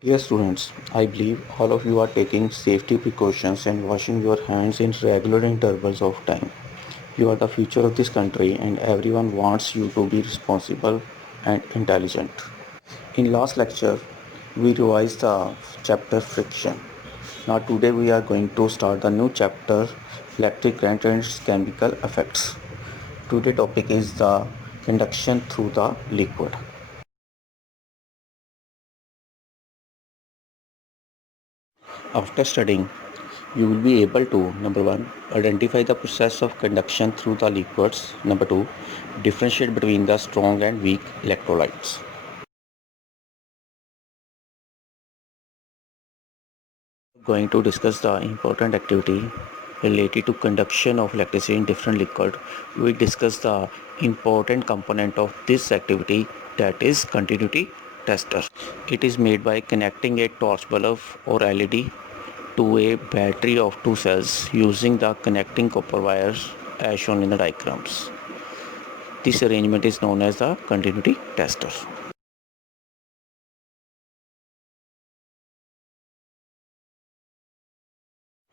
Dear students, I believe all of you are taking safety precautions and washing your hands in regular intervals of time. You are the future of this country and everyone wants you to be responsible and intelligent. In last lecture, we revised the chapter friction. Now today we are going to start the new chapter electric current and its chemical effects. Today topic is the conduction through the liquid. After studying, you will be able to number 1 identify the process of conduction through the liquids, number 2 differentiate between the strong and weak electrolytes. Going to discuss the important activity related to conduction of electricity in different liquid. We discuss the important component of this activity, that is continuity tester. It is made by connecting a torch bulb or LED to a battery of two cells using the connecting copper wires as shown in the diagrams. This arrangement is known as the continuity tester.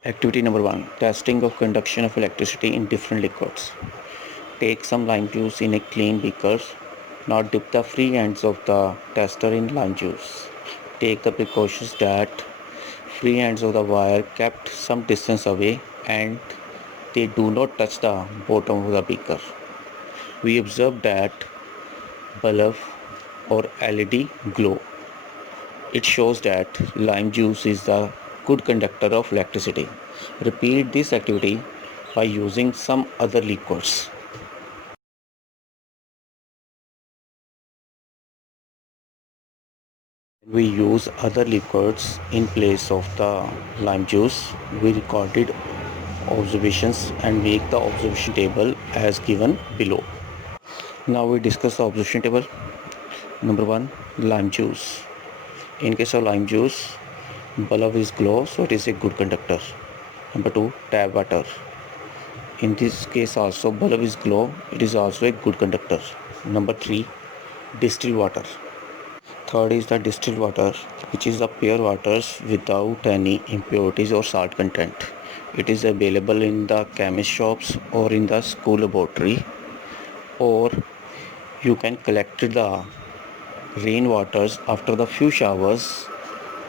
Activity number 1, testing of conduction of electricity in different liquids. Take some lime juice in a clean beaker. Now dip the free ends of the tester in lime juice. Take the precautions that free ends of the wire kept some distance away and they do not touch the bottom of the beaker. We observe that bulb or LED glow. It shows that lime juice is the good conductor of electricity. Repeat this activity by using some other liquids. We use other liquids in place of the lime juice. We recorded observations and make the observation table as given below. Now we discuss the observation table. Number 1, lime juice. In case of lime juice, bulb is glow, so it is a good conductor. Number 2, tap water. In this case also bulb is glow, it is also a good conductor. Number 3, distilled water. Third is the distilled water, which is the pure waters without any impurities or salt content. It is available in the chemist shops or in the school laboratory, or you can collect the rain waters after the few showers.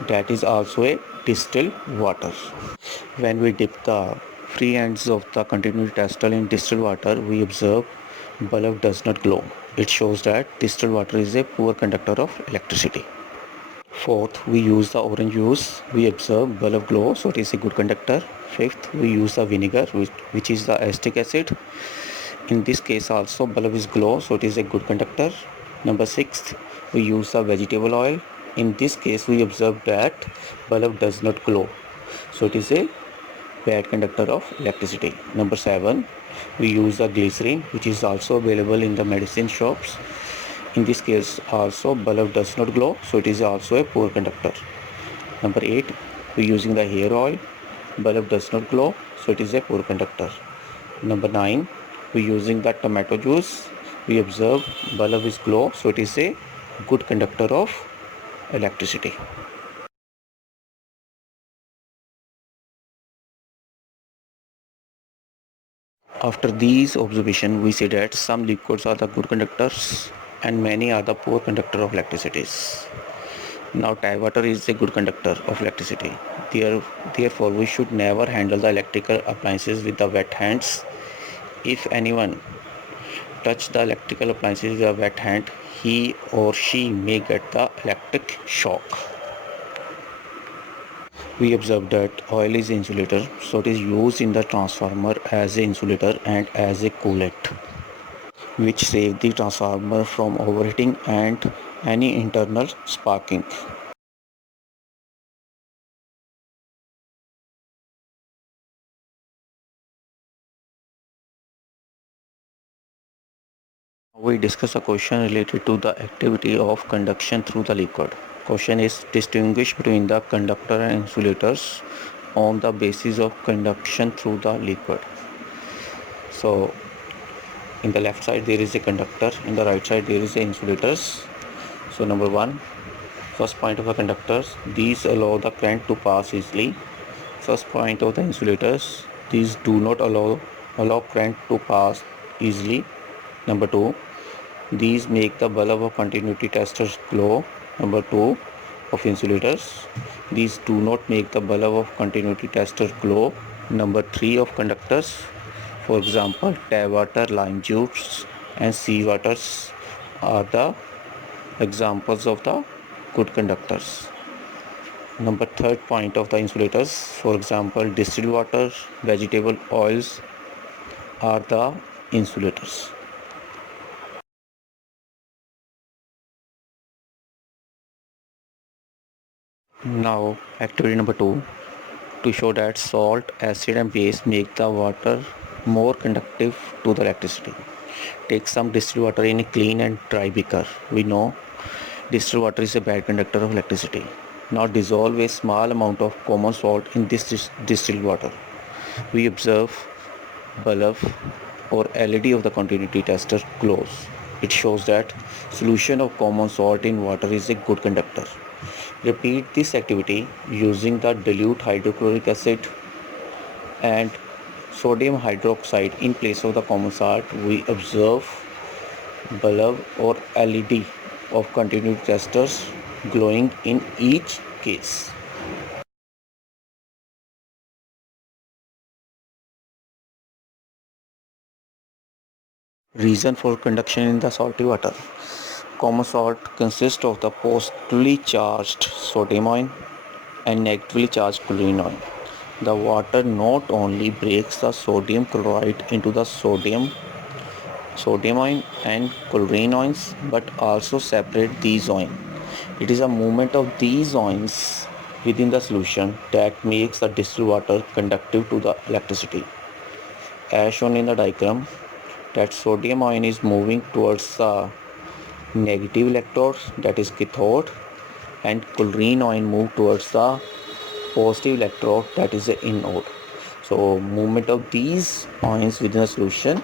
That is also a distilled water. When we dip the free ends of the continuity tester in distilled water, we observe bulb does not glow. It shows that distilled water is a poor conductor of electricity. Fourth, we use the orange juice. We observe bulb glow, so it is a good conductor. Fifth, we use the vinegar, which is the acetic acid. In this case also bulb is glow, so it is a good conductor. Number 6, we use the vegetable oil. In this case we observe that bulb does not glow, so it is a bad conductor of electricity. Number 7, we use the glycerin, which is also available in the medicine shops. In this case also bulb does not glow, so it is also a poor conductor. Number 8, we using the hair oil. Bulb does not glow, so it is a poor conductor. Number 9, we using the tomato juice. We observe bulb is glow, so it is a good conductor of electricity. After these observations, we see that some liquids are the good conductors and many are the poor conductor of electricity. Now tap water is a good conductor of electricity. Therefore, we should never handle the electrical appliances with the wet hands. If anyone touch the electrical appliances with a wet hand, he or she may get the electric shock. We observe that oil is insulator, so it is used in the transformer as an insulator and as a coolant, which save the transformer from overheating and any internal sparking. We discuss a question related to the activity of conduction through the liquid. Question is distinguish between the conductor and insulators on the basis of conduction through the liquid. So in the left side there is a conductor, in the right side there is a insulators. So number 1, First point of the conductors, these allow the current to pass easily. First point of the insulators, these do not allow current to pass easily. Number 2, these make the bulb of continuity testers glow. Number 2 of insulators, these do not make the bulb of continuity tester glow. Number 3 of conductors, for example tap water, lime juice and sea waters are the examples of the good conductors. Number third point of the insulators, for example distilled water, vegetable oils are the insulators. Now activity number 2, to show that salt, acid and base make the water more conductive to the electricity. Take some distilled water in a clean and dry beaker. We know distilled water is a bad conductor of electricity. Now dissolve a small amount of common salt in this distilled water. We observe bulb or LED of the continuity tester glows. It shows that solution of common salt in water is a good conductor. Repeat this activity using the dilute hydrochloric acid and sodium hydroxide in place of the common salt. We observe bulb or LED of continuity testers glowing in each case. Reason for conduction in the salty water. Common salt consists of the positively charged sodium ion and negatively charged chlorine ion. The water not only breaks the sodium chloride into the sodium ion and chlorine ions but also separate these ions. It is a movement of these ions within the solution that makes the distilled water conductive to the electricity. As shown in the diagram, that sodium ion is moving towards the negative electrode, that is cathode, and chlorine ion move towards the positive electrode, that is the anode. So movement of these ions within a solution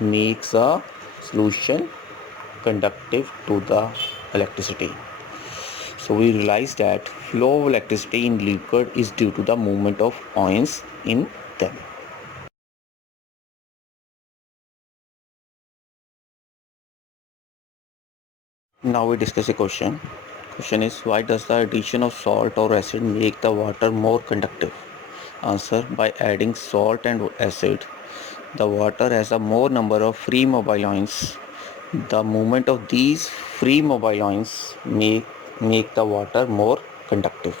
makes a solution conductive to the electricity. So we realize that flow of electricity in liquid is due to the movement of ions in them. Now we discuss a question. Question is, why does the addition of salt or acid make the water more conductive? Answer, by adding salt and acid, the water has a more number of free mobile ions. The movement of these free mobile ions make the water more conductive.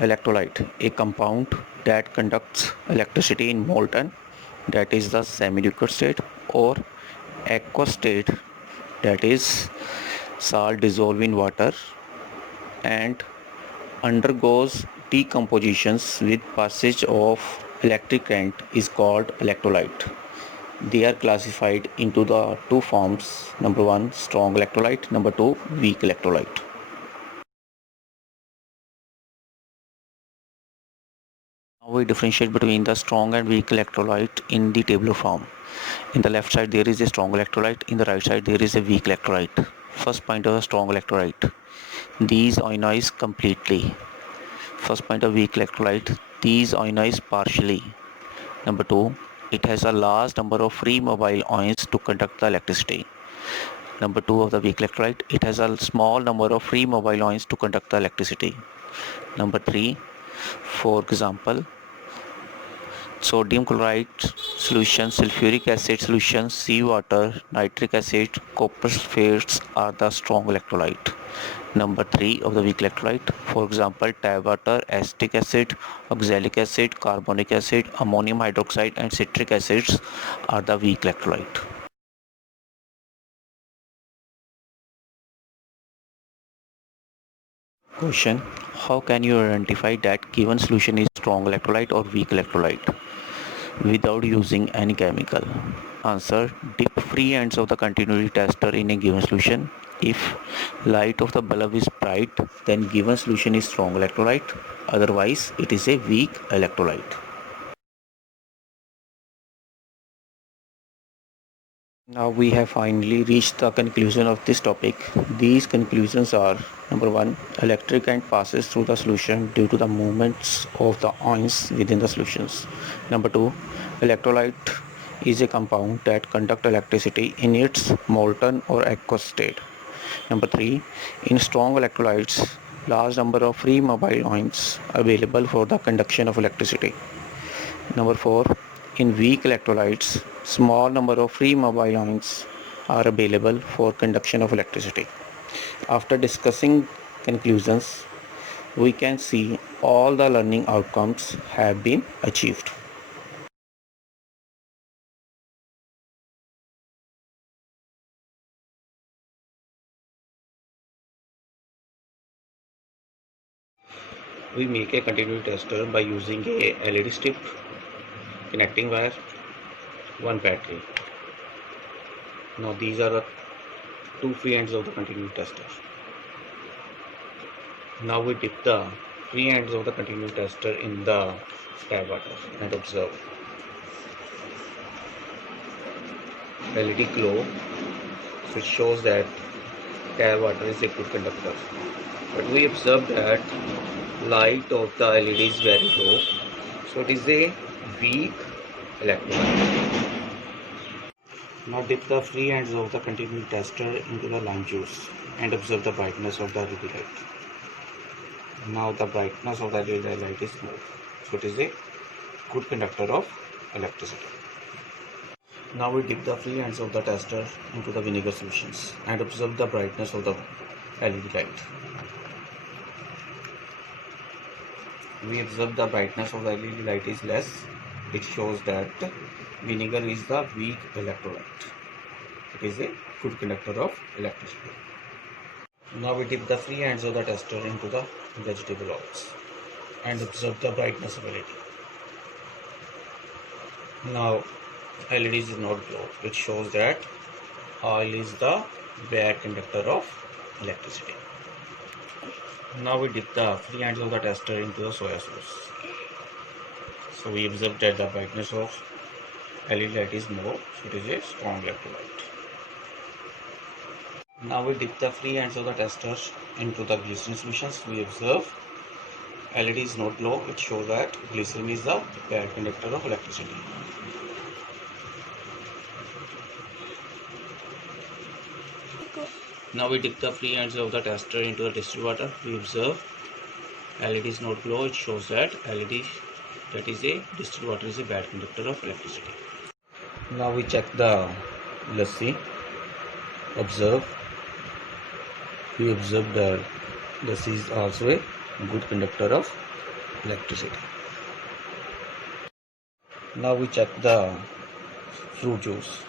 Electrolyte, a compound that conducts electricity in molten, that is the semi-liquid state, or aqueous state, that is salt dissolved in water and undergoes decompositions with passage of electric current, is called electrolyte. They are classified into the two forms. Number 1, strong electrolyte. Number 2, weak electrolyte. Now we differentiate between the strong and weak electrolyte in the tabular form. In the left side there is a strong electrolyte, in the right side there is a weak electrolyte. First point of the strong electrolyte, these ionize completely. First point of weak electrolyte, these ionize partially. Number 2, it has a large number of free mobile ions to conduct the electricity. Number 2 of the weak electrolyte, it has a small number of free mobile ions to conduct the electricity. Number 3, for example, sodium chloride solution, sulfuric acid solution, seawater, nitric acid, copper sulfates are the strong electrolyte. Number 3 of the weak electrolyte, for example tap water, acetic acid, oxalic acid, carbonic acid, ammonium hydroxide and citric acids are the weak electrolyte. Question, how can you identify that given solution is strong electrolyte or weak electrolyte without using any chemical? Answer, dip free ends of the continuity tester in a given solution. If light of the bulb is bright, then given solution is strong electrolyte, otherwise it is a weak electrolyte. Now we have finally reached the conclusion of this topic. These conclusions are: number 1, electric current passes through the solution due to the movements of the ions within the solutions. Number 2, electrolyte is a compound that conducts electricity in its molten or aqueous state. Number 3, in strong electrolytes, large number of free mobile ions available for the conduction of electricity. Number 4, in weak electrolytes, small number of free mobile ions are available for conduction of electricity. After discussing conclusions, we can see all the learning outcomes have been achieved. We make a continuity tester by using a LED strip, connecting wire, one battery. Now these are the two free ends of the continuity tester. Now we dip the free ends of the continuity tester in the tap water and observe. LED glow, so it shows that tap water is a good conductor. But we observe that light of the LED is very low, so it is a weak electrolyte. Now dip the free ends of the continuity tester into the lime juice and observe the brightness of the LED light. Now the brightness of the LED light is low, so it is a good conductor of electricity. Now we dip the free ends of the tester into the vinegar solutions and observe the brightness of the LED light. We observe the brightness of the LED light is less. It shows that vinegar is the weak electrolyte. It is a good conductor of electricity. Now we dip the free ends of the tester into the vegetable oils and observe the brightness of LED. Now LED is not glow. It shows that oil is the bad conductor of electricity. Now we dip the free ends of the tester into the soya sauce. So we observe that the brightness of LED light is more, so it is a strong electrolyte. Now we dip the free ends of the tester into the glycerin solutions. We observe LED is not glow. It shows that glycerin is the bad conductor of electricity. Now we dip the free ends of the tester into the distilled water. We observe LED is not glow. It shows that LED, that is a distilled water, is a bad conductor of electricity. Now we check the lassi. Observe. We observe that lassi is also a good conductor of electricity. Now we check the fruit juice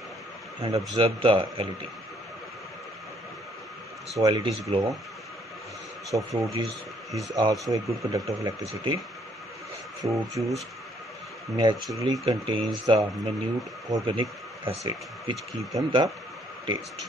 and observe the LED. So LED is glow. So fruit juice is also a good conductor of electricity. Fruit juice naturally contains the minute organic acid which give them the taste.